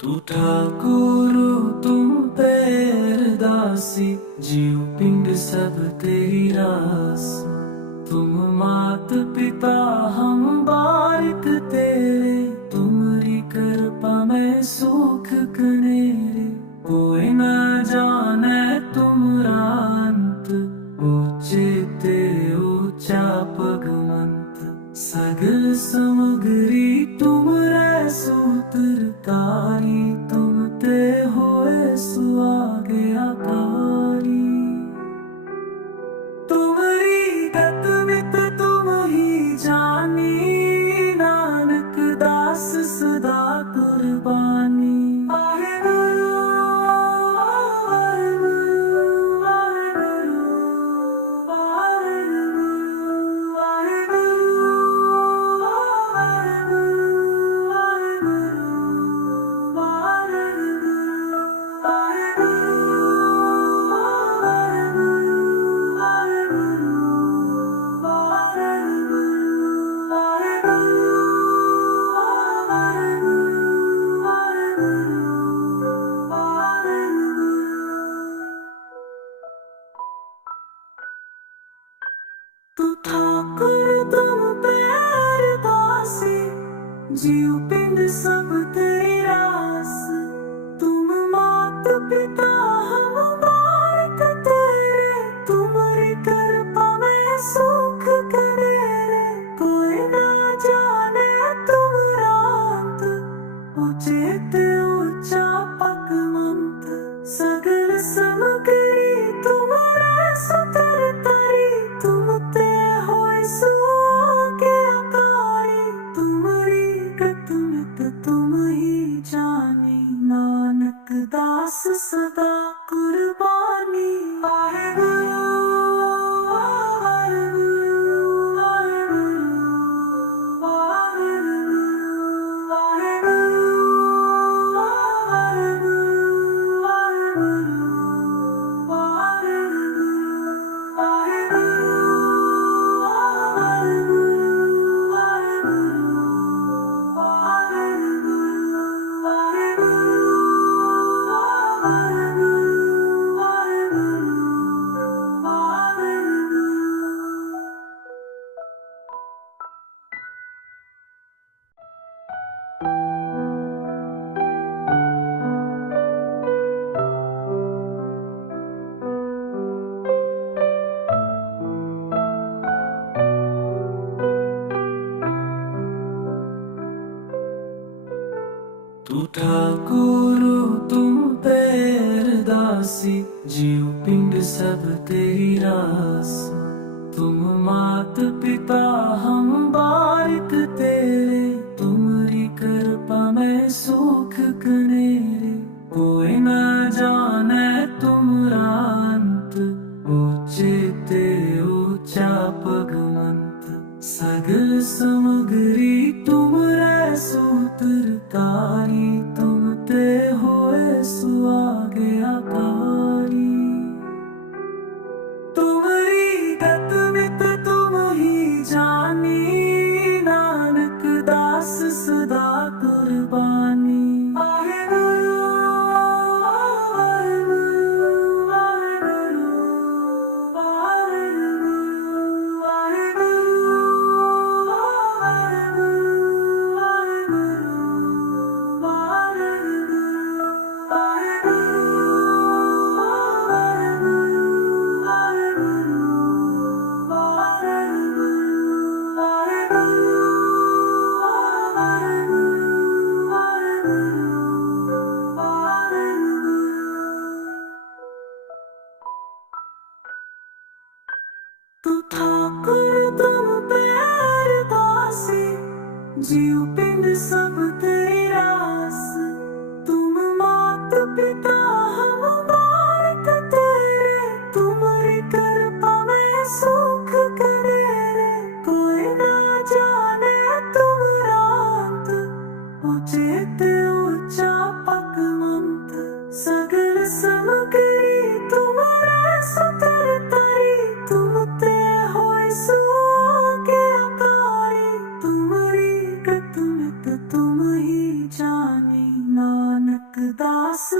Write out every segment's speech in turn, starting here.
तू ठाकुर तुम पैर दासी, जीव पिंड सब तेरी रास। तुम मात पिता हम बारिक तेरे, तुमरी कृपा में सुख कनेरे। कोई न जाने तुमरा अंत, ऊंचे ते ऊंचा पगमंत। सगल समग्री तुम रे सूत्रकारी, तुम ते होए सुआगे आकारी। तुमरी गत मित तुम ही जानी, नानक दास सदा कुर्बानी। वाहेगुरु वाहेगुरु वाहेगुरु वाहेगुरु वाहेगुरु तू ठाकुर तुम पैर दासी, जीव पिंड सब तेरी रास। तुम मात पिता हम बारिक तेरे, तुम्हारी कृपा में सुख कनेरे। कोई न जाने तुमरा अंत, ऊंचे ते ऊंचा पगमंत। सगल समग्री तुम्हारे सुतर तरी, तुम ते होए सुआगे आकारी। तुमरी गत मित तुम ही जानी, नानक दास सदा कुर्बानी। वाहेगुरु वाहेगुरु वाहेगुरु वाहेगुरु तू ठाकुर तुम पैर दासी, जीव पिंड सब तेरी रास। तुम मात पिता हम बारिक तेरे, तुमरी कृपा में सुख कनेरे। कोई न जाने तुमरा अंत, ऊंचे ते ऊंचा पगमंत। सगल समग्री तुम रे सूत्रकारी, तुम ते होए सुआगे आकारी। तुमरी गत मित तुम ही जानी, नानक दास सदा कुर्बानी। वाहेगुरु वाहेगुरु वाहेगुरु वाहेगुरु तू ठाकुर तुम पैर दासी, जीव पिंड सब तेरी रास। तुम मात पिता हम बारिक तेरे, तुम्हारी कृपा में सुख कनेरे। कोई न जाने तुमरा अंत, ऊंचे ते ऊंचा पगमंत। सगल समग्री तुम्हारे सुतर तरी, तुम ते होए सुआगे आकारी। तुमरी गत मित तुम ही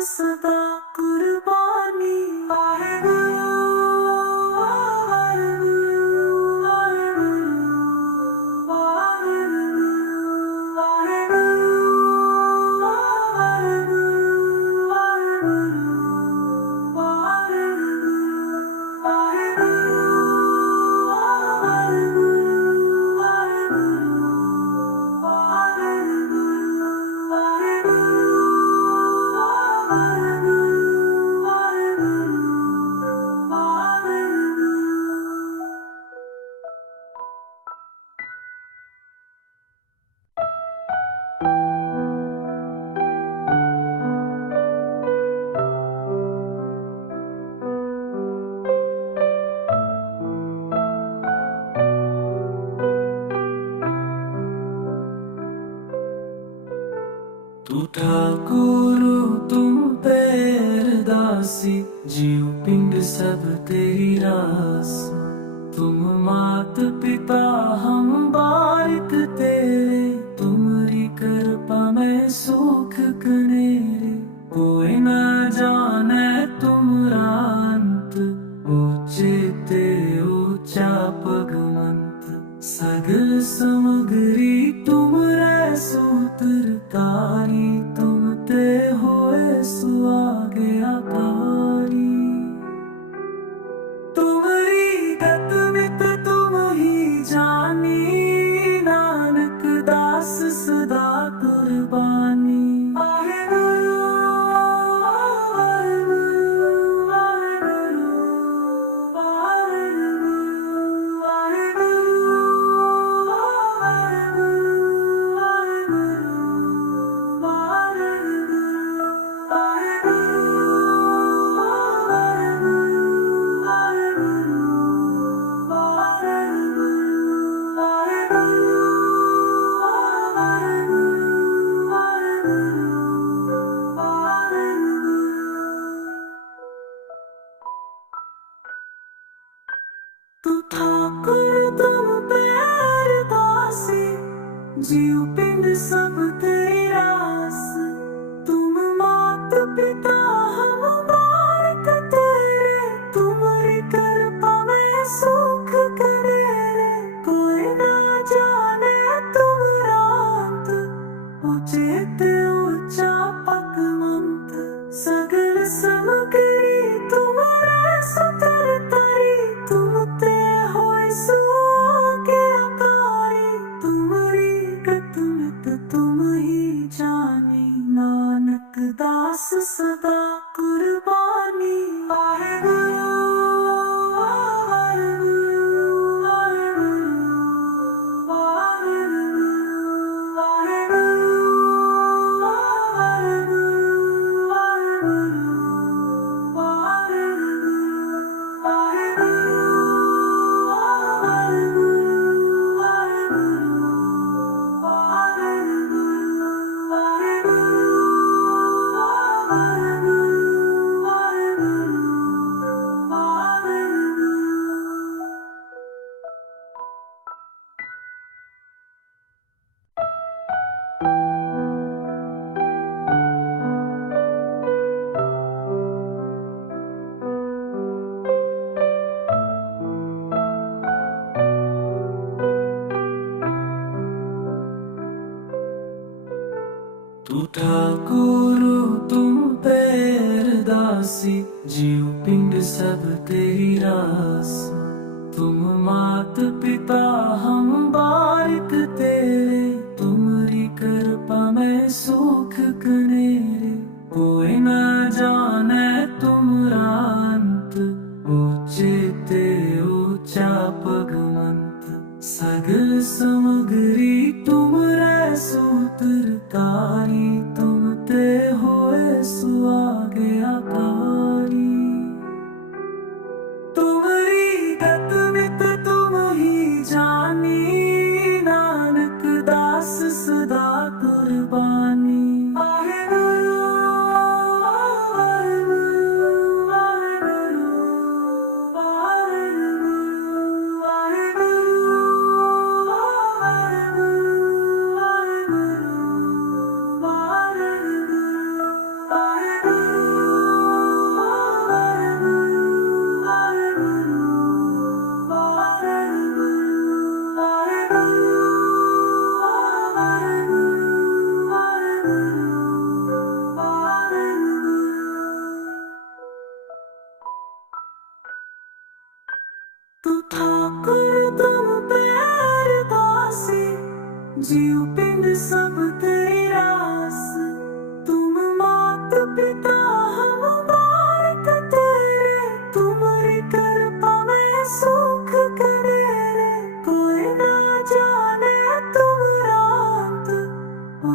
सदा कुर्बानी। वाहेगुरु तू ठाकुर तुम पे अरदासी, जीव पिंड सब तेरी रास। तुम मात पिता हम बारिक तेरे, तुम्हारी कृपा में सुख कनेरे। कोई न जाने तुमरा अंत, ऊंचे ते ऊंचा पगमंत। सगल समग्री तुमरे सूत्रधारी, तुम ते होए सुआगे आकारी। तुम्हारी गत मित तुम ही जानी, नानक दास सदा कुर्बानी। वाहेगुरु तू ठाकुर तुम पे अरदासी, जीव पिंड सब तेरी रास। तुम मात पिता हम बारिक तेरे, तुम्हारी कृपा में सुख कनेरे। कोई न जाने तुमरा अंत, ऊंचे ते ऊंचा पगमंत। सगल समग्री तुम्हारे सूत्रधारी, तुम ते होए सुआगे आकारी। तुम्हारी गत मित तुम ही जानी, नानक दास सदा कुर्बानी। वाहेगुरु तू ठाकुर तुम पे अरदासी, जीव पिंड सब तेरी रास। तुम मात पिता हम बारिक तेरे, तुम्हारी कृपा में सुख कनेरे। कोई न जाने तुमरा अंत, ऊंचे ते ऊंचा पगमंत। सगल समग्री तुमरे सूत्रधारी, तुम ते होए सुआगे आकारी। तुम्हारी गत मित तुम ही जानी, नानक दास सदा कुर्बानी। वाहेगुरु वाहेगुरु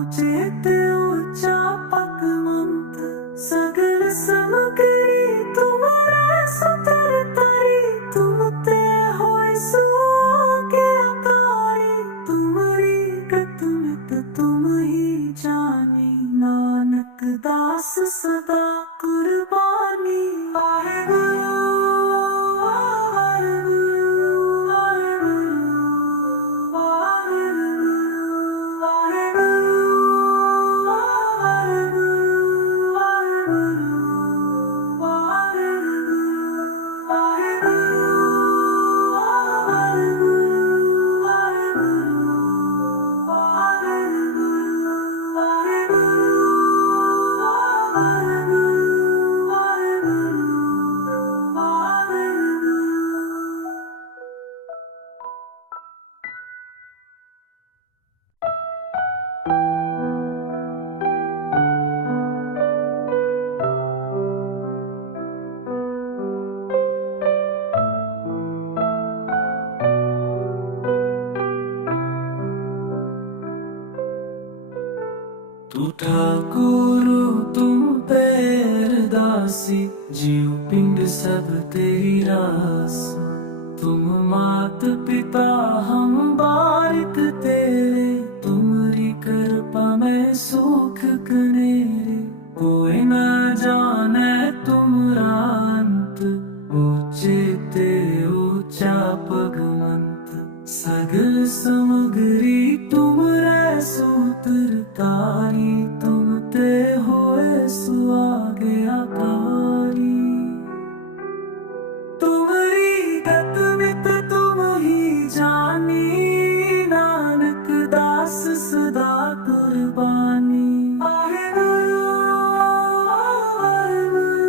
उचित ऊंचा पकमंत सगल समगरी तुम्हारा सुतर तरी तुम ते होय सुके अकारी तुम्हारी गत मित तुम ही जानी नानक दास सदा कुर्बानी वाहेगुरु तू ठाकुर तुम पैर दासी जीव पिंड सब तेरी रास तुम मात पिता हम बारिक तेरे तुमरी कृपा में सुख कनेरे कोई न जाने तुमरा अंत ऊंचे ते ऊंचा पगमंत सगल समगरी तुमरे सूत्र तारी तुम ते होए सुआगे आकारी तुम्हारी गत मित तुम ही जानी नानक दास सदा कुर्बानी वाहेगुरु वाहेगुरु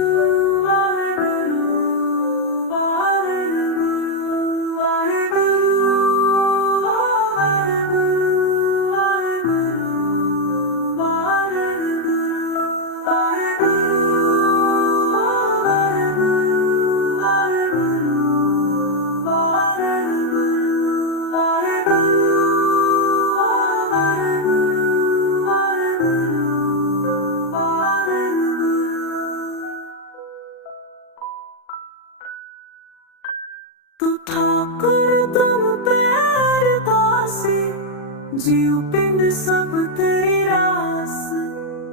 वाहेगुरु वाहेगुरु तू ठाकुर तुम पैर दासी जीव पिंड सब तेरी रास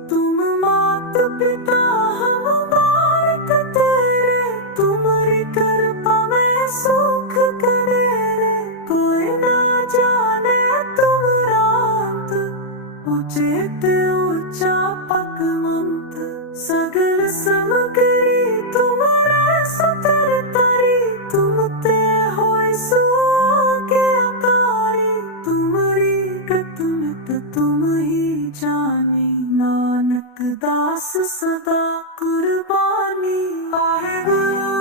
तुम मात पिता हम बारिक तेरे तुम्हारी कृपा में सुख कनेरे कोई न जाने तुमरा अंत उचित ऊंचा पकमंत सगल समगरी तुम्हारा सुतर तरी तुम ते होय सुके अकारी तुम्हारी गत मित तुम ही जानी नानक दास सदा कुर्बानी वाहेगुरु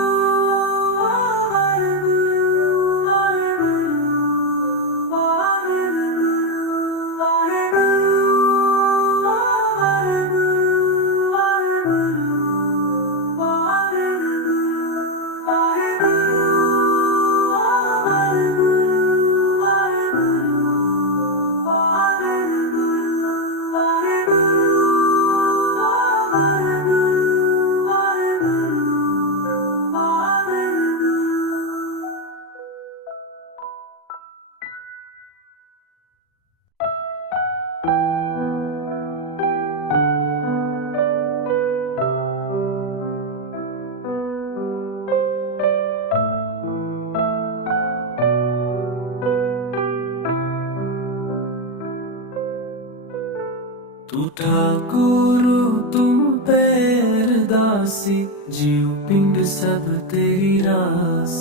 तू ठाकुर तुम पैर दासी जीव पिंड सब तेरी रास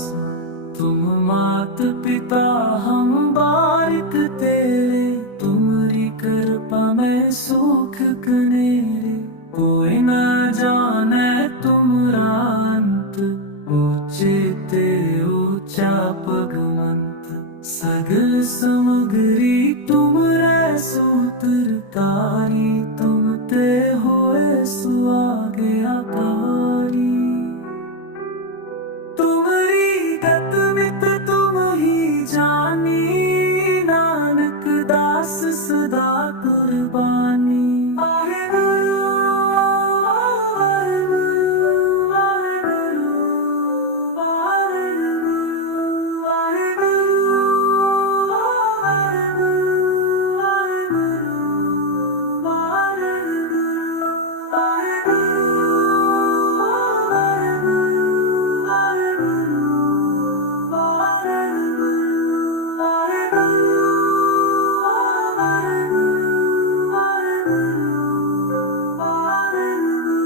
तुम मात पिता हम बारिक तेरे तुमरी कृपा में सुख कनेरे कोई न जाने तुमरा अंत ऊंचे ते ऊंचा पगमंत सगल समगरी तुमरे सूत्र तारी तुम ते होए सुआगे आकारी तुम्हारी गत मित तुम ही जानी नानक दास सदा कुर्बानी कुर्बानी। वाहेगुरु, वाहेगुरु, वाहेगुरु, वाहेगुरु, वाहेगुरु,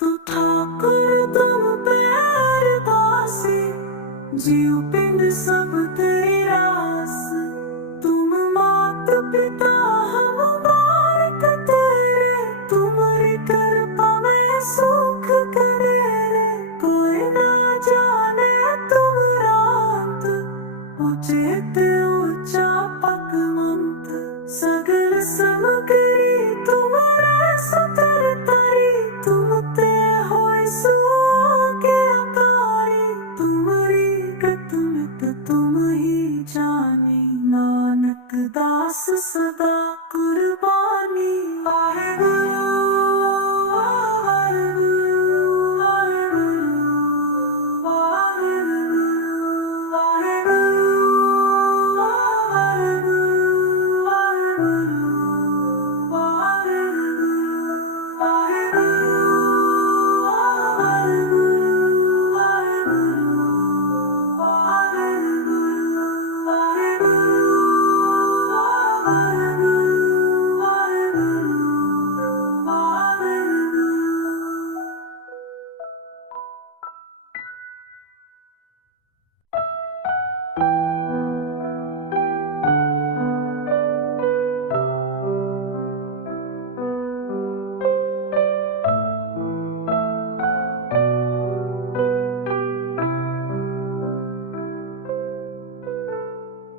तू ठाकुर तुम पे अरदासी, जीव पिंड सब तेरी रास। तुम मात पिता हम बालक तेरे, तुम्हारी कृपा में सुख करे रे। कोई ना जाने तुम्हारा अंत, उचित ऊंचा पकमंत। सगल समग्री तुम्हारे सुतर तरी, तुम ते होय सो के अकारी। तुम्हारी गत मित तुम ही जानी, नानक दास सदा कुर्बानी। वाहेगुरु, वाहेगुरु, वाहेगुरु, वाहेगुरु,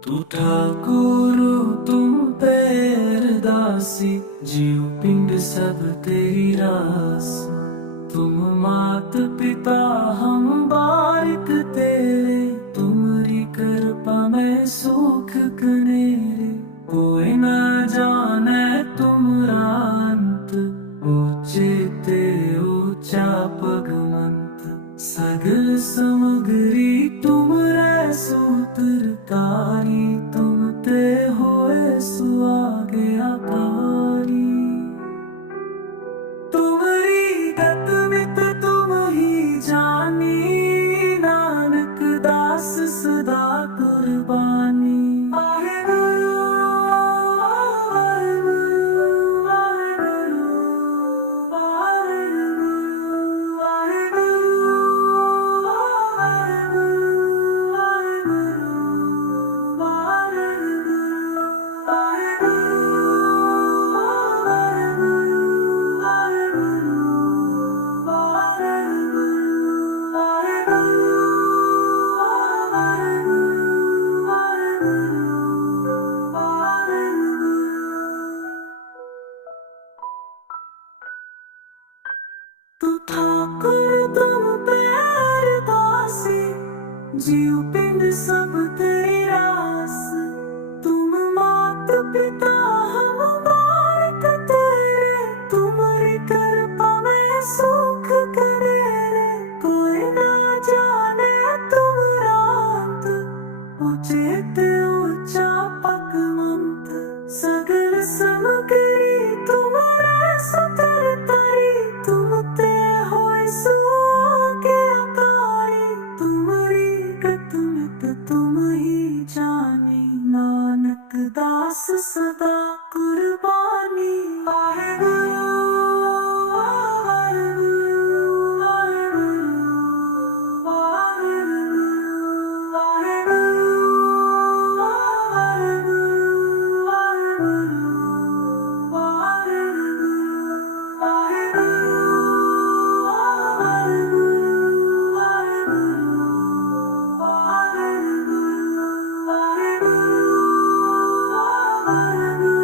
तू ठाकुर तुम पे अरदासी, जीव पिंड सब तेरी रास। तुम मात पिता हम बालक तेरे, तुम्हारी कृपा में सुख कनेरे। कोई न जाने तुम्हारा अंत, उचित ऊंचा पगमंत। सगल समग्री तुमरे सूत्रकारी, तुम ते होए सुआगे आकारी। तुम्हारी गत मित तुम ही जानी, नानक दास सदा कुर्बानी। वाहेगुरु, वाहेगुरु, वाहेगुरु, वाहेगुरु, तू ठाकुर तुम पे अरदासी, जीव पिंड सब तेरी रास। तुम मात पिता हम बालक तेरे, तुम्हारी कृपा में सुख करे रे। कोई ना जाने तुम्हारा अंत, उचित ऊंचा पकमंत। सगल समग्री तुम्हारे सुतर तरी, तुम ते होय सो के अकारी। तुम्हारी गत मित तुम ही जानी, नानक दास सदा कुर्बानी। वाहेगुरु, वाहेगुरु, वाहेगुरु, वाहेगुरु, वाहेगुरु, वाहेगुरु, वाहेगुरु, वाहेगुरु, वाहेगुरु, वाहेगुरु,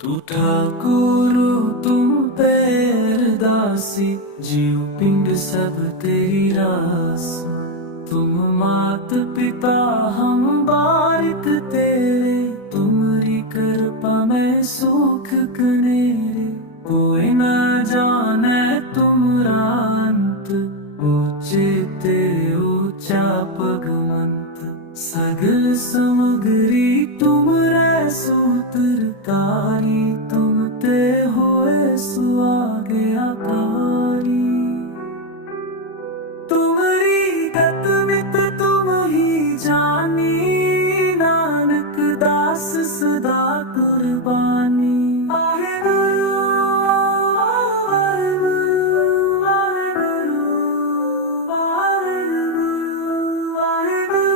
तू ठाकुर तुम पे अरदासी, जीव पिंड सब तेरी रास। तुम मात पिता हम बारिक तेरे, तुमरी कृपा में सुख कनेरे। कोई न जाने तुमरा अंत, ऊंचे ते ऊंचा पगमंत। सगल समगरी तुमरे सूत्रधारी, तुम ते होए सुआगे आकारी। तुमरी गत मित तुम ही जानी, नानक दास सदा कुर्बानी। वाहेगुरु वाहेगुरु वाहेगुरु वाहेगुरु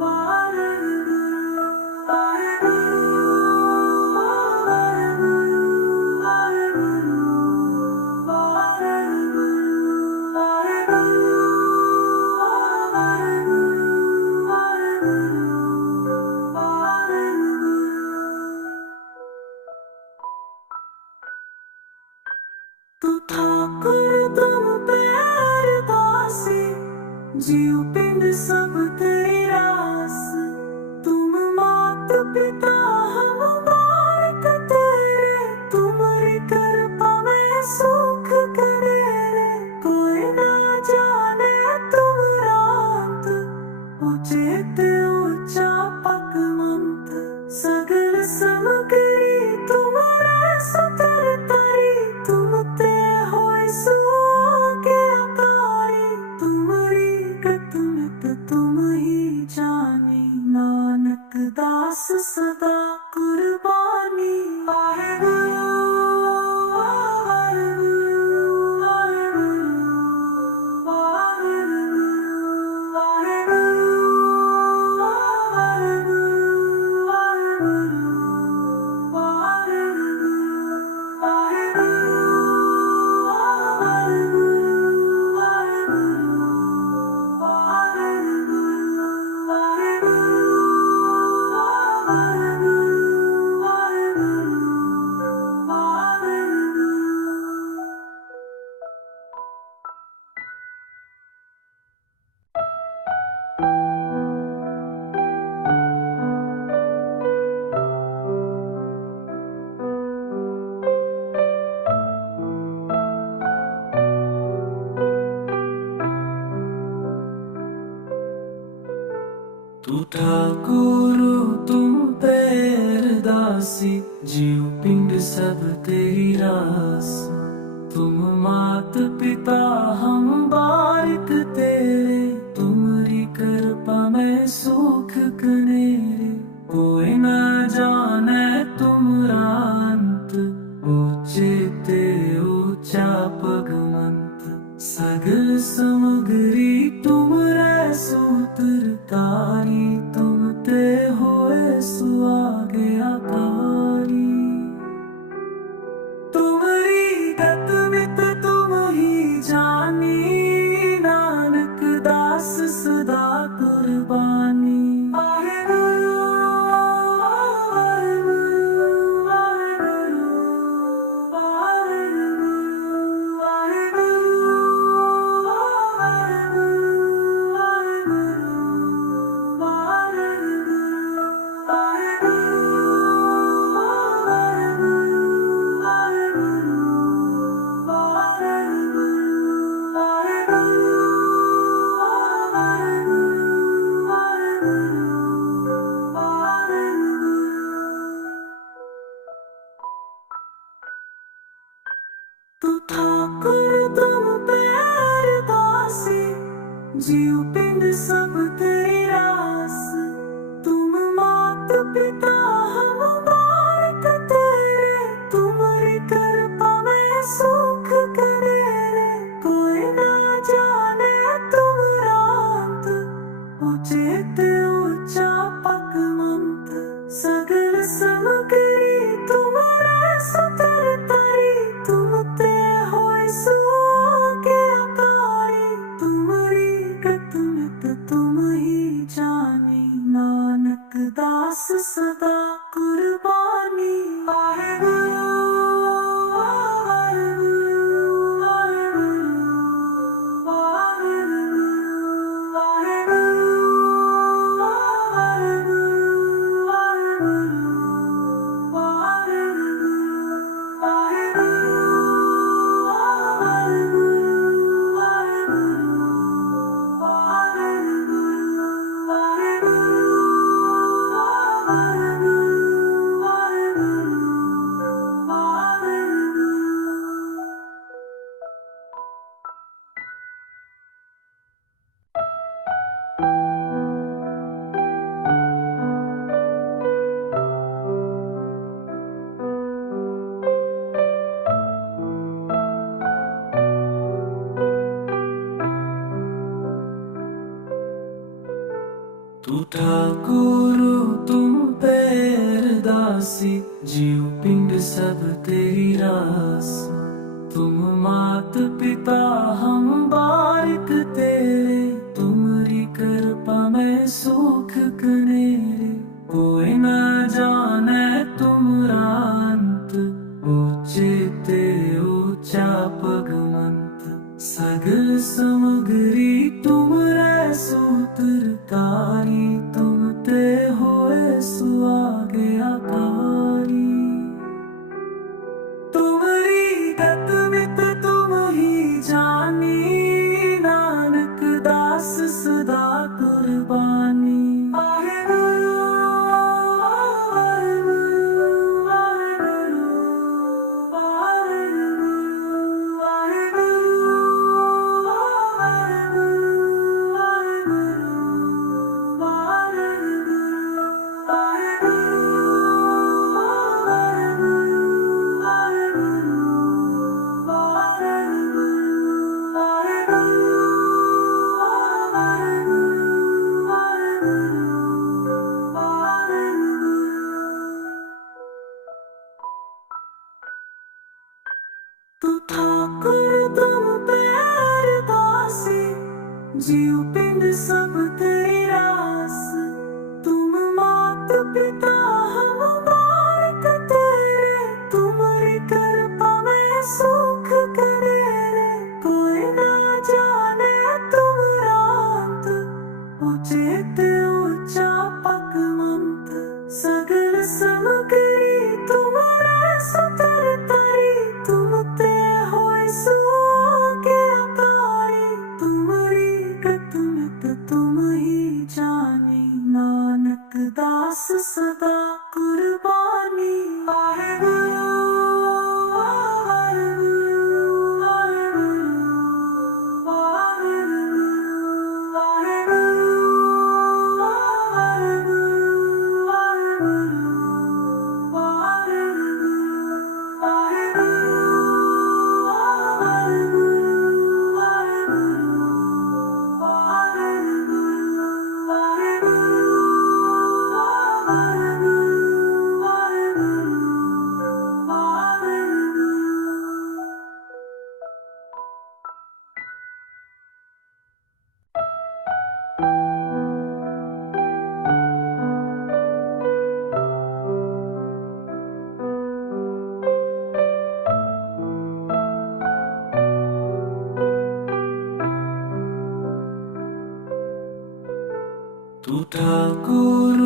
वाहेगुरु तू ठाकुर तुम पे अरदासी, जीव पिंड सब तेरी रास। तुम मात पिता हम बारिक तेरे, तुमरी कृपा में सुख कनेरे। कोई न जाने तुमरा अंत, ऊंचे ते ऊंचा पगमंत। सगल समगरी तुमरे सुतरतारी, तुम ते होए सुआगे आकारी। तुमरी गत मित तुम ही जानी, नानक दास सदा कुर्बानी। वाहेगुरु वाहेगुरु वाहेगुरु वाहेगुरु वाहेगुरु तू ठाकुर तुम पे अरदासी, जीव पिंड सब तेरी रास। तुम मात पिता हम बारिक तेरे, तुमरी कृपा में सुख कनेरे। कोई न जाने तुमरा अंत, ऊंचे ते ऊंचा पगमंत। सगल समगरी तुमरे सूत्रधारी, तुम ते होए सुआगे आकारी। तुमरी गत मित तुम ही जानी, नानक दास सदा कुर्बानी। वाहेगुरु नानक दास सदा कुर्बानी। वाहेगुरु तू ठाकुर तुम पैरदासी, जीव पिंड सब तेरी रास। तुम मात पिता हम बारिक तेरे, तुमरी कृपा में सुख कनेरे। कोई न जाने तुमरा अंत, ऊंचे ते ऊंचा पगमंत। सगल समगरी तुमरे सूत्रकारी, तुम ते होए सुआगे आकारी। तुमरी गत मित तुम ही जानी, नानक दास सदा कुर्बानी। वाहेगुरु तू ठाकुर तुम पैरदासी, जीव पिंड सब तेरी रास। तुम मात पिता हम बारिक तेरे, तुमरी कृपा में सुख कनेरे। कोई न जाने तुमरा अंत, ऊंचे ते ऊंचा पगमंत। सगल समगरी तुमरे सुतर तरी, तुम ते होए सुआगे आकारी। तुमरी गत मित तुम ही जानी, नानक दास सदा कुर्बानी। वाहेगुरु तू ठाकुर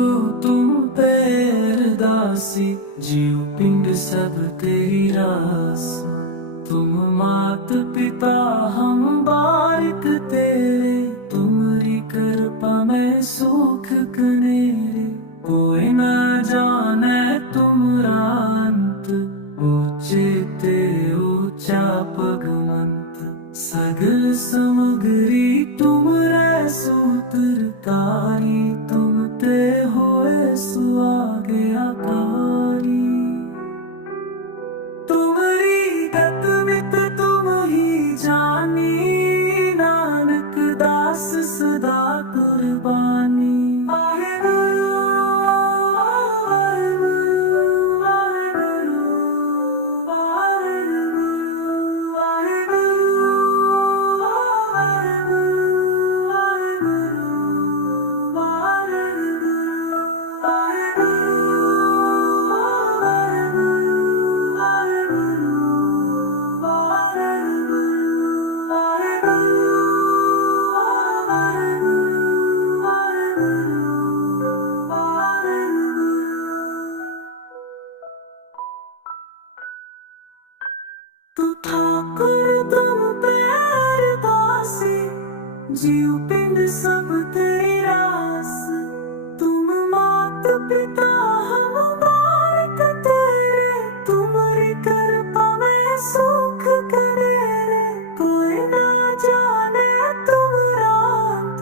तुम पैरदासी, जीव पिंड सब तेरी रास। तुम मात पिता हम बारिक तेरे, तुमरी कृपा में सुख कनेरे। कोई न जाने तुमरा अंत, ऊंचे ते ऊंचा पगमंत। सगल समगरी तुमरे सूत्रकारी, तुम ते होए सुआगे आकारी। तुमरी गत मित तुम ही जानी, नानक दास सदा कुर्बानी। वाहेगुरु वाहेगुरु पिता हम बारिक तेरे, तुम्हारी कृपा में सुख करे रे। कोई ना जाने तुम्हारा अंत,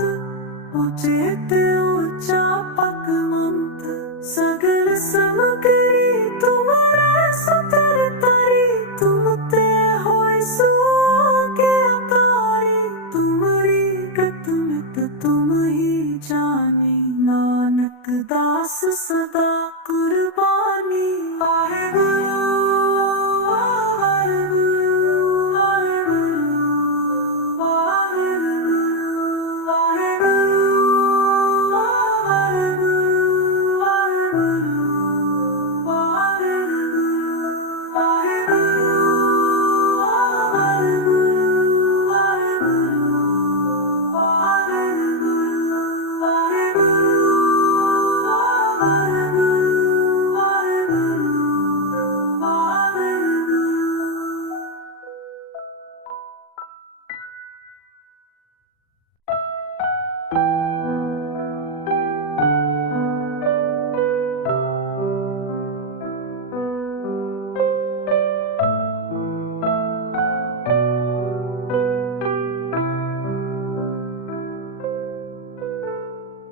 उचित ऊंचा पकमंत। सगल समग्री तुम्हारे सुतर तरी, तुम ते होय सुआगे अकारी। तुम्हारी गत मित तुम ही जानी, नानक दास सदा कुर्बानी। वाहेगुरु वाहेगुरु वाहेगुरु वाहेगुरु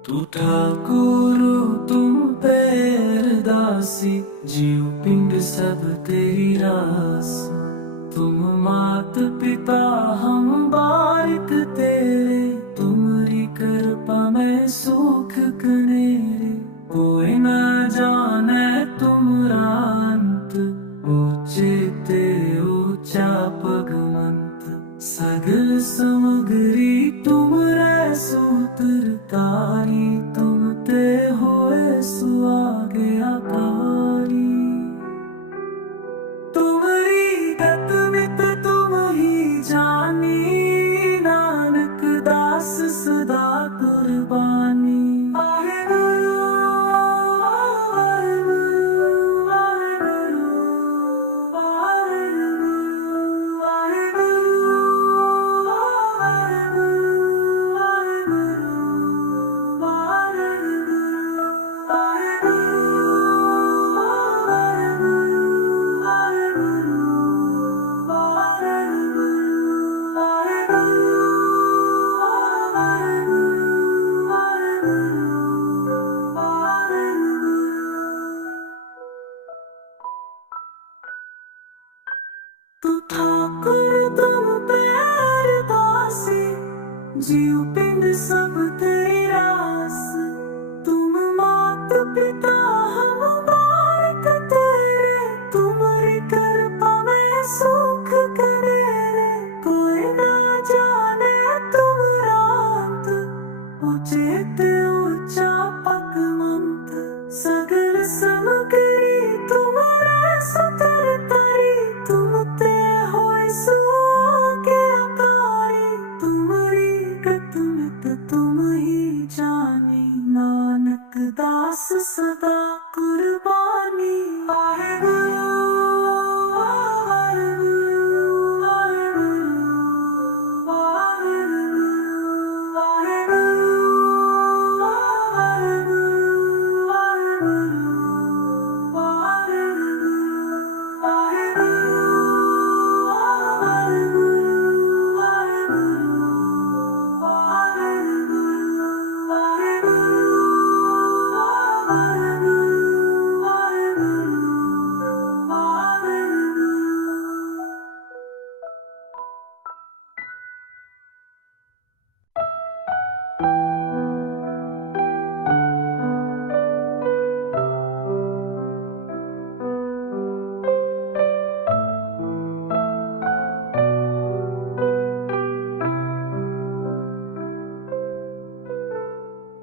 तू ठाकुर तुम पे अरदासी, जीव पिंड सब तेरी रास। तुम मात पिता हम बारिक तेरे, तुम्हारी कृपा में सुख कनेरे। कोई न जाने तुम्हारा अंत, ऊंचे ऊंचा पगमंत। सगल समग्री तुमरे सूत्र तारी, तुम ते होए सुआगे आकारी। तुम्हारी गत मित तुम ही जानी, नानक दास सदा कुर्बानी। वाहेगुरु वाहेगुरु वाहेगुरु वाहेगुरु तू ठाकुर तुम पे अरदासी, जीव पिंड सब तेरी रास। तुम मात पिता हम बारिक तेरे, तुम्हारी कृपा में सुख करे रे। कोई ना जाने तुम्हारा अंत, उचित ऊंचा पकमंत। सगल समग्री तुम्हारे सुतर तरी, तुम ते होय सुआगे अकारी। तुम्हारी गत मित तुम ही जानी, नानक दास सदा कुर्बानी। वाहेगुरु वाहेगुरु वाहेगुरु वाहेगुरु वाहेगुरु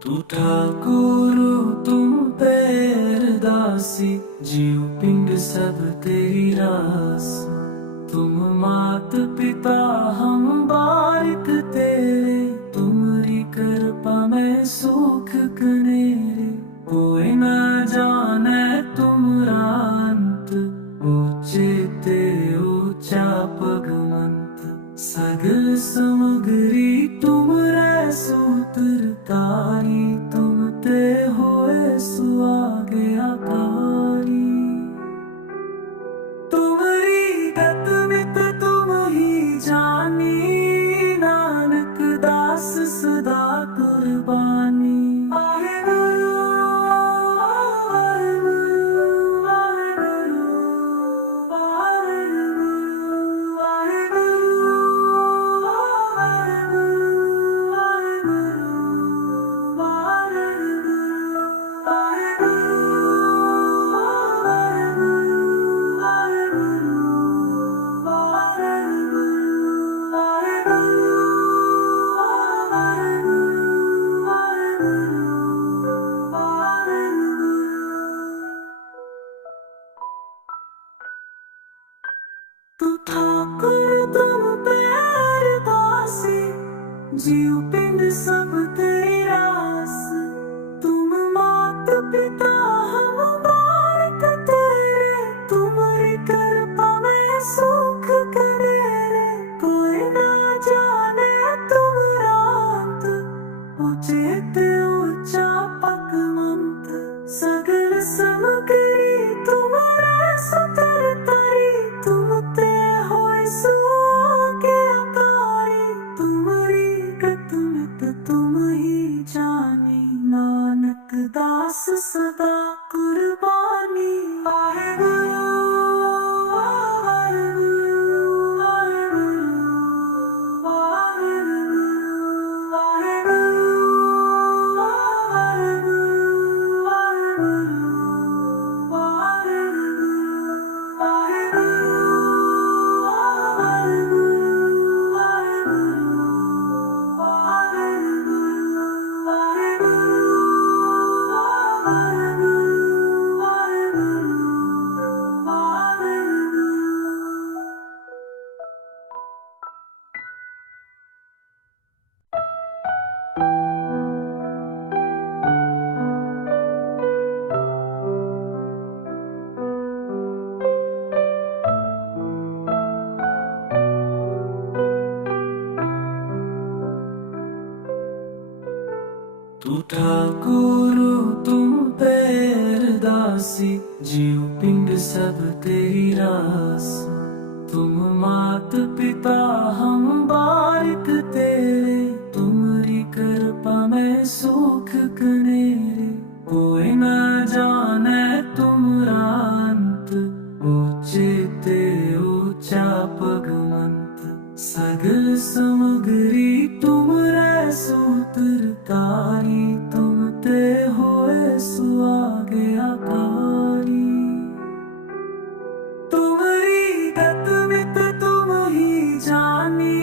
तू ठाकुर तुम पे अरदासी, जीव पिंड सब तेरी रास। तुम मात पिता हम बारिक तेरे, तुम्हारी कृपा में सुख कनेरे। कोई न जाने तुम्हारा अंत, ऊंचे ऊंचा पगमंत। सगल समग्री तुमरे सूत्र तारी, तुम ते होए सु आ गया कारी। तुम्हारी गत मित तुम ही जानी, नानक दास सदा कुर्बानी। वाहे गुरु वाहे गुरु वाहे गुरु वाहे गुरु वाहे गुरु वाहे गुरु वाहे गुरु वाहे गुरु वाहे तू ठाकुर तुम पे अरदासी, जीव पिंड सब तेरी रास। तुम मात पिता हम बालक तेरे, तुम्हारी कृपा में सुख करे रे। कोई ना जाने तुम्हारा अंत, उचित ऊंचा पकमंत। सगल समग्री तुम्हारे सुतर तरी, तुम ते होय सो के अकारी। तुम्हारी गत मित तुम ही जानी, नानक दास सदा कुर्बानी। वाहे गुरु वाहे गुरु वाहे गुरु वाहे गुरु वाहे गुरु वाहे गुरु वाहे गुरु वाहे गुरु वाहे गुरु वाहे गुरु वाहे गुरु वाहे गुरु वाहे तू ठाकुर तुम पे अरदासी, जीव पिंड सब तेरी रास। तुम मात पिता हम बालक तेरे, तुम्हारी कृपा में सुख कनेरे। कोई न जाने तुम्हारा अंत, उचित ऊंचा पगमंत। सगल समग्री तुम्हारे सूत्र तारी, तुम ते होए सो आ गया कारी। तुम्हारी गत मित तुम ही जानी,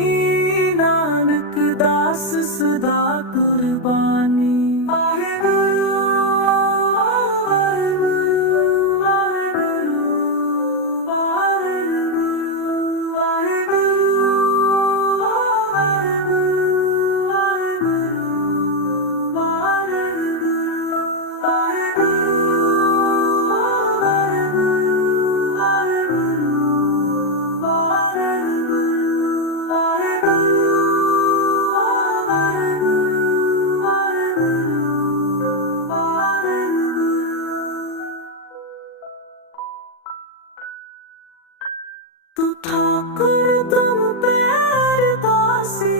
नानक दास सदा कुर्बानी। वाहे गुरु वाहे गुरु वाहे गुरु वाहे गुरु वाहे गुरु वाहे गुरु वाहे गुरु वाहे गुरु वाहे तू ठाकुर तुम पे अरदासी,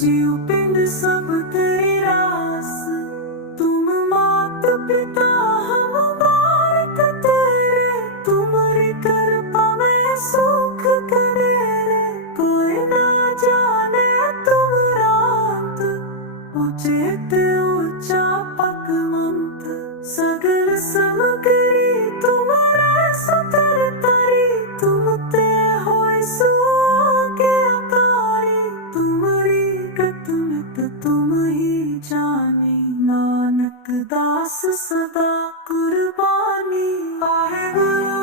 जीव पिंड सब तेरी रास। तुम मात पिता हम बालक तेरे, तुम्हारी कृपा में सुख करे रे। कोई ना जाने तुम्हारा अंत, उचित ऊंचा पकमंत। सगल समग्री तुम्हारे सुतर तरी, तुम ते होय सो के अकारी। तुम्हारी गत मित तुम ही जानी, नानक दास सदा कुर्बानी। वाहे गुरु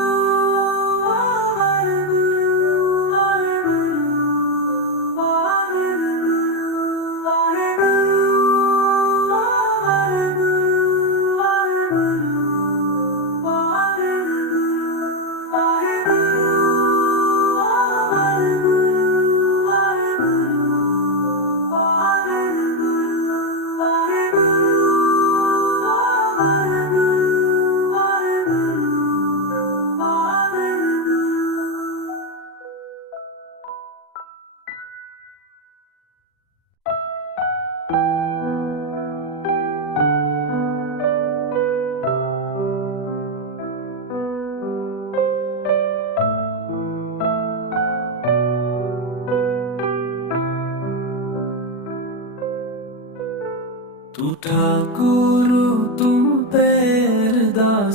वाहे गुरु वाहे गुरु वाहे गुरु वाहे गुरु वाहे गुरु वाहे गुरु वाहे गुरु वाहे गुरु वाहे गुरु वाहे गुरु वाहे गुरु वाहे गुरु वाहे गुरु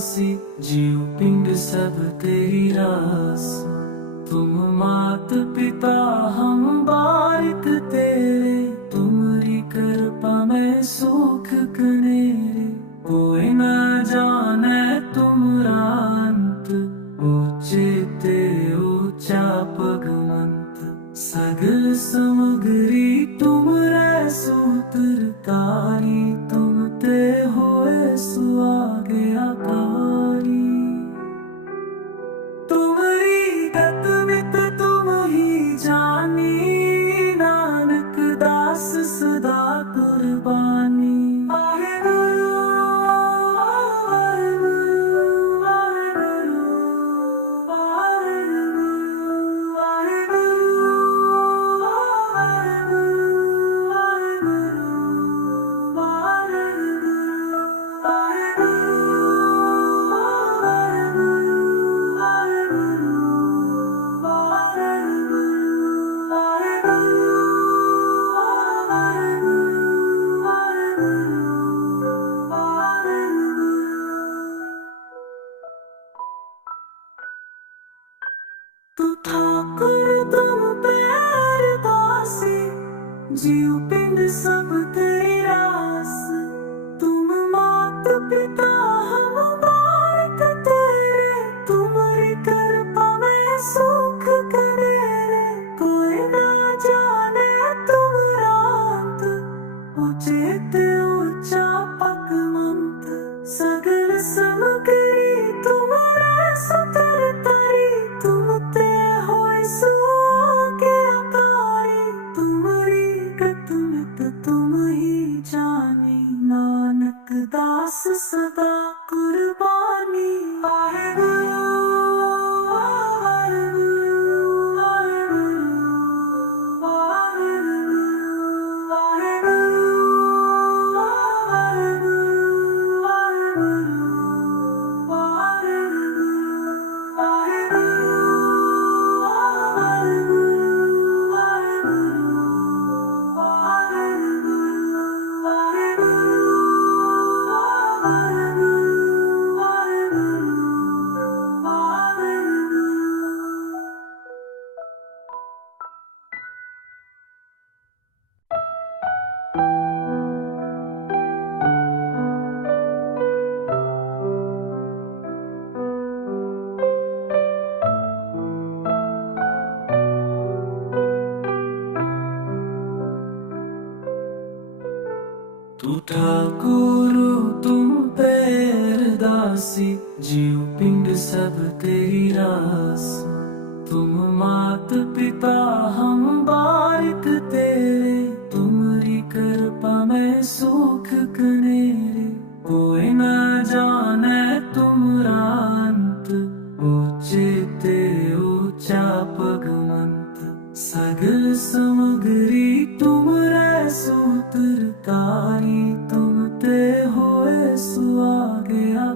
दासी जीव पिंड सब तेरी रास। तुम मात पिता हम बारिक तेरे, तुमरी कृपा में सुख कनेरे। कोई न जाने तुमरा अंत, ऊंचे ते ऊंचा पगमंत। सगल समग्री तुमरे सूत्रकारी, तुम ते होए सुआज्ञाकारी। तुमरी गत मित तुम ही जानी, नानक दास सदा कुर्बानी। वाहेगुरु वाहेगुरु वाहेगुरु वाहेगुरु वाहेगुरु तू ठाकुर तुम प्यार दासी, जीव पिंड सब तेरी रास। तुम मात पिता हम बारिक तेरे, तुम्हारी कृपा में सुख कनेरे। कोई न जाने तुमरा अंत, ऊंचे ते ऊंचा पगमंत। सगल समग्री तुम्हारे सुतर तरी, तुम ते होए सुआज्ञाकारी। तुमरी गत मित तुम ही जानी, नानक दास सदा कुर्बानी। वाहेगुरु वाहेगुरु वाहेगुरु वाहेगुरु वाहेगुरु तू ठाकुर तुम पैर दासी, जीव पिंड सब तेरी रास। तुम मात पिता हम बारिक तेरे, तुमरी कृपा में सुख कनेरे। कोई न जाने तुमरा अंत, ऊंचे ते ऊंचा पगमंत। सगल समग्री तुमरे सूत्रकारी, तुम ते होए सुआज्ञाकारी।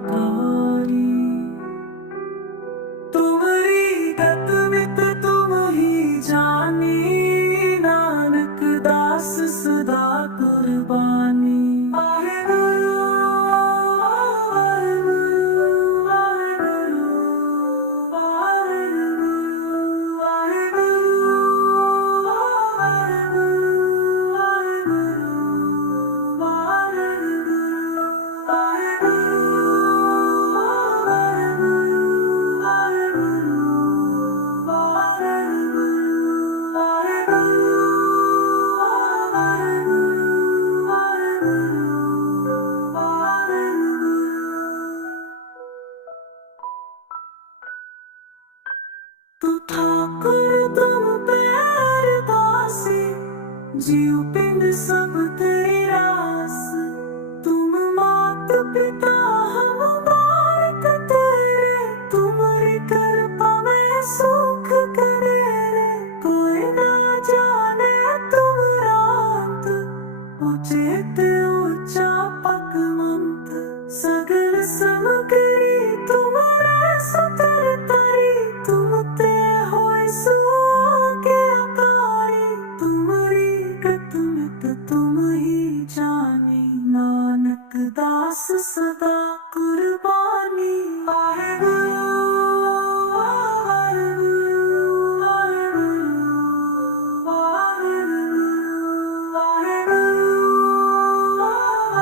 तुमरी गत मित तुम ही जानी, नानक दास सदा कुर्बानी। वाहेगुरु वाहेगुरु वाहेगुरु वाहेगुरु तू ठाकुर तुम प्यार दासी, जीव पिंड सब तेरी रास। तुम मात पिता हम बारिक तेरे, तुम्हारी कृपा में सुख कनेरे। कोई न जाने तुमरा अंत, ऊंचे ते ऊंचा पगमंत। सगल समग्री तुम्हारे सुतर तरी, तुम ते होए सुआज्ञाकारी। तुमरी गत मित तुम ही कुर्बानी। वाहेगुरु वाहेगुरु वाहेगुरु वाहेगुरु वाहेगुरु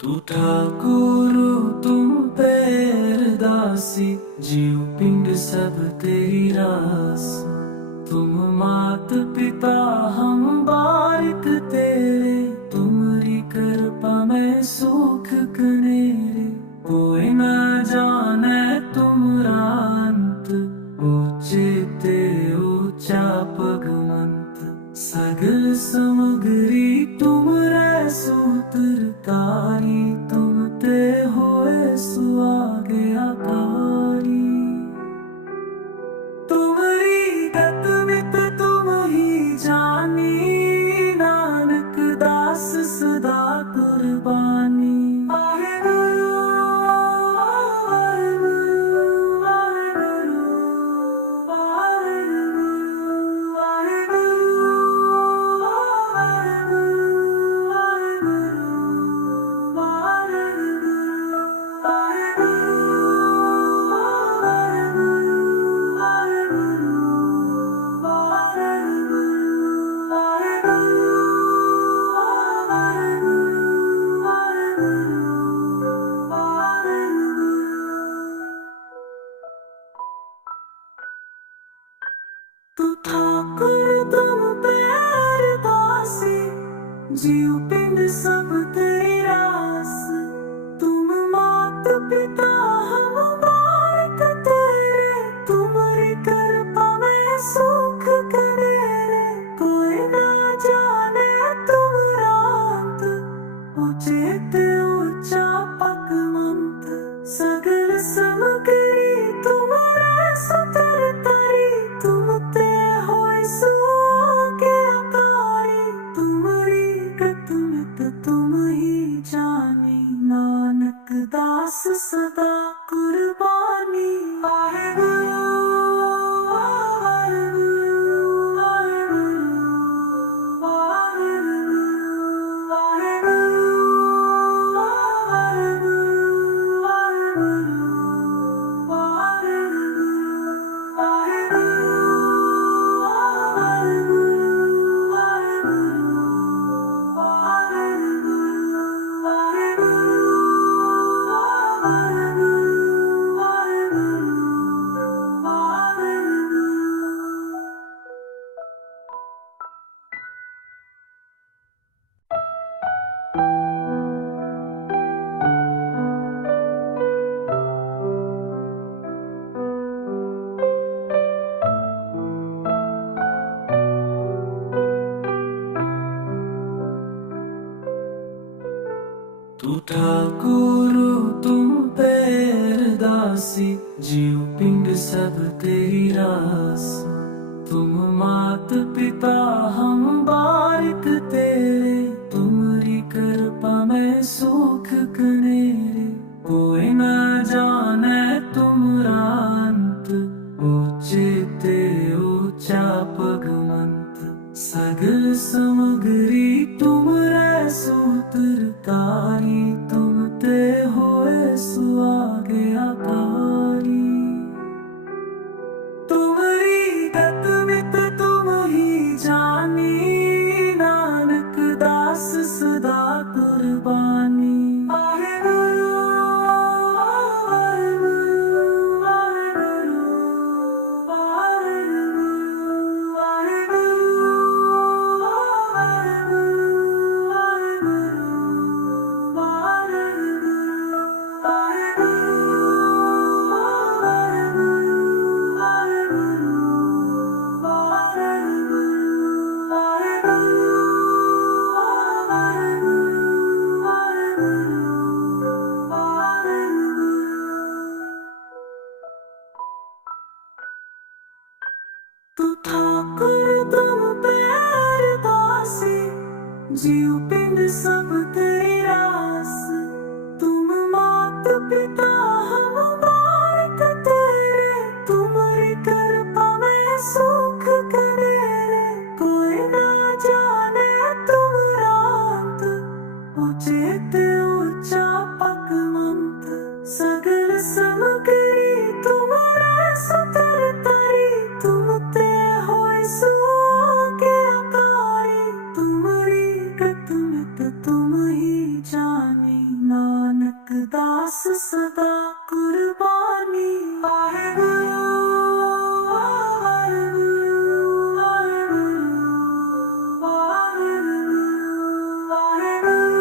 तू ठाकुर तुम पे अरदासी, जीव पिंड सब तेरी रास। तुम मात पिता हम बारिक तेरे, तुम्हारी कृपा में सुख कनेरे। कोई न जाने तुमरा अंत, ऊंचे ते ऊंचा पगमंत। सगल समग्री तुमरे सूत्रकारी, तुम ते होए सुआज्ञाकारी। तुम्हारी गत मित तुम ही जानी, नानक दास सदा कुर्बानी। वाहेगुरु वाहेगुरु वाहेगुरु वाहेगुरु तू ठाकुर तुम पे अरदासी, जीव पिंड सब तेरी रास। तुम मात पिता हम बारिक तेरे, तुम्हारी कृपा में सुख कनेरे। कोई न जाने तुमरा अंत, ऊंचे ते ऊंचा पगमंत। सगल समग्री तुम्हारे सुतर तरी, तुम ते होए सुआज्ञाकारी। तुम्हारी गत मित तुम ही जानी, नानक दास सदा कुर्बानी। वाहेगुरु वाहेगुरु वाहेगुरु वाहेगुरु वाहेगुरु तू ठाकुर तुम पे अरदासी, जीव पिंड सब तेरी रास। तुम मात पिता हम बारिक तेरे, तुम्हारी कृपा में सुख कनेरे। कोई न जाने तुमरा अंत, ऊंचे ते ऊंचा पगमंत। सगल समग्री तुमरे सूत्रकारी, तुम ते होए सुआज्ञाकारी। तुम्हारी गत मित तुम ही जानी, नानक दास सदा कुर्बानी। वाहेगुरु वाहेगुरु तू ठाकुर तुम पे अरदासी, जीव पिंड सब तेरी रास। तुम मात पिता हम बालक तेरे, तुम्हारी कृपा में सुख करे रे। कोई ना जाने तुम्हारा अंत, उचित ऊंचा पकमंत। सगल समग्री तुम्हारे सुतर तरी, तुम ते होय सो आगे अकारी। तुम्हारी गत मित तुम ही जानी, नानक दास सदा कुर्बानी। वाहेगुरु वाहेगुरु वाहेगुरु वाहेगुरु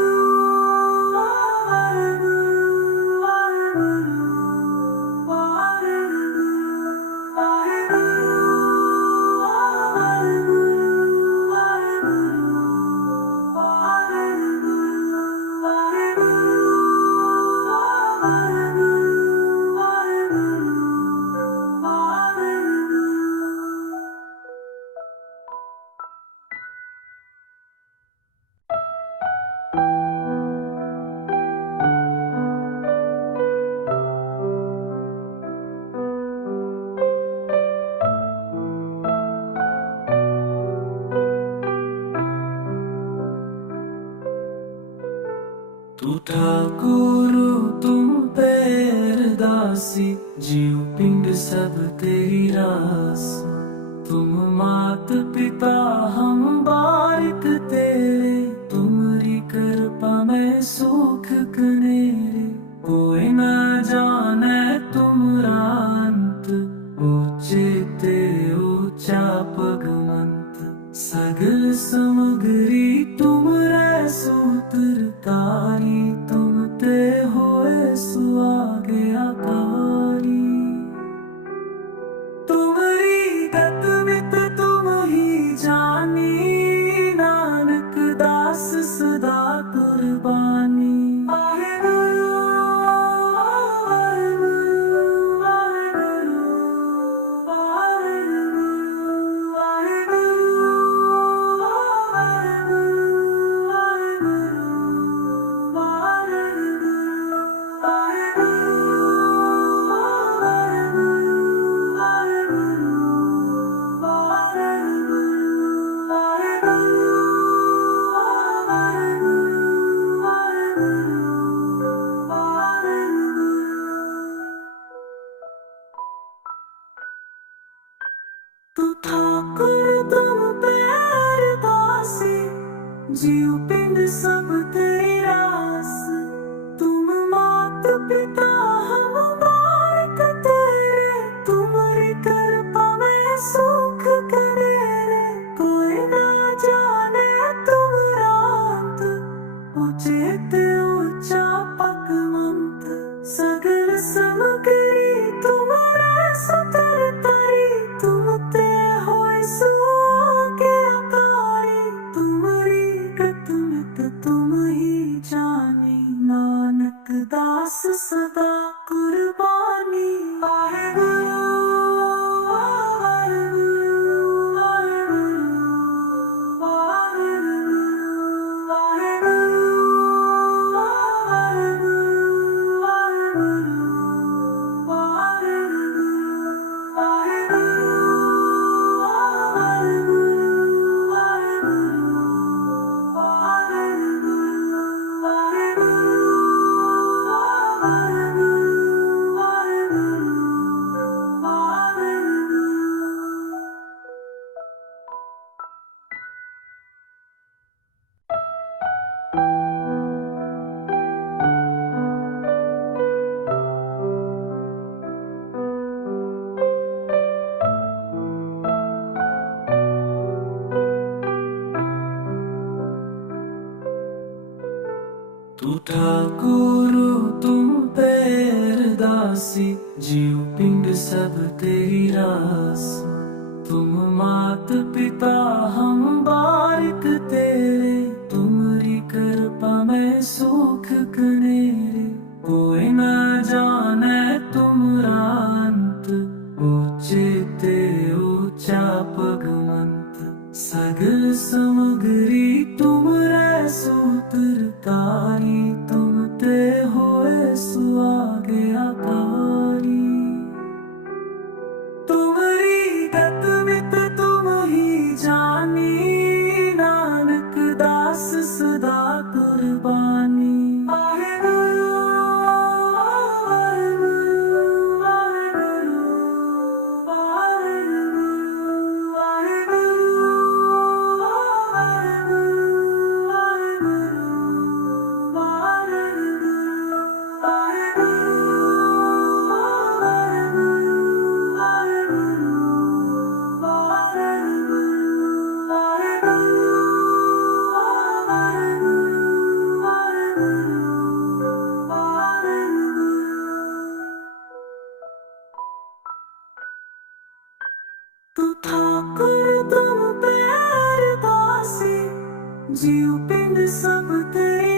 तू ठाकुर तुम पे अरदासी, जीव पिंड सब तेरी रास। तुम मात पिता हम बारिक तेरे, तुम्हारी कृपा में सुख कनेरे। कोई न जाने तुम्हारा अंत, ऊंचे ऊंचा पगमंत। सगल समग्री तुमरे सूत्र तारी, तुम ते होए सुआगे आकारी। तुम्हारी गत मित तुम ही जानी, नानक दास सदा कुर्बानी। वाहेगुरु वाहेगुरु वाहेगुरु वाहेगुरु तू ठाकुर तुम पे अरदासी, जीव पिंड सब तेरी रास। तुम मात पिता हम बालक तेरे, तुम्हारी कृपा में सुख करे रे। कोई ना जाने तुम्हारा अंत, उचित ऊंचा पकमंत। सगल समग्री तुम्हारे सुतर तरी, तुम ते होय सो आगे अकारी। तुम्हारी गत मित तुम ही जानी, नानक दास सदा कुर्बानी। वाहेगुरु वाहेगुरु वाहेगुरु वाहेगुरु तू ठाकुर तुम पे अरदासी, जीव पिंड सब तेरी रास। तुम मात पिता हम बारिक तेरे, तुम्हारी कृपा में सुख कनेरे। कोई न जाने तुम्हारा अंत, ऊंचे ऊंचा भगवंत सगल समगरी तुम रे सूत्रधारी तुम ते होए सुआगे आकारी तुम्हारी गत मित तुम ही जानी नानक दास सदा कुर्बानी वाहेगुरु वाहेगुरु वाहेगुरु वाहेगुरु तू ठाकुर तुम पे अरदासी जीव पिंड सब तेरी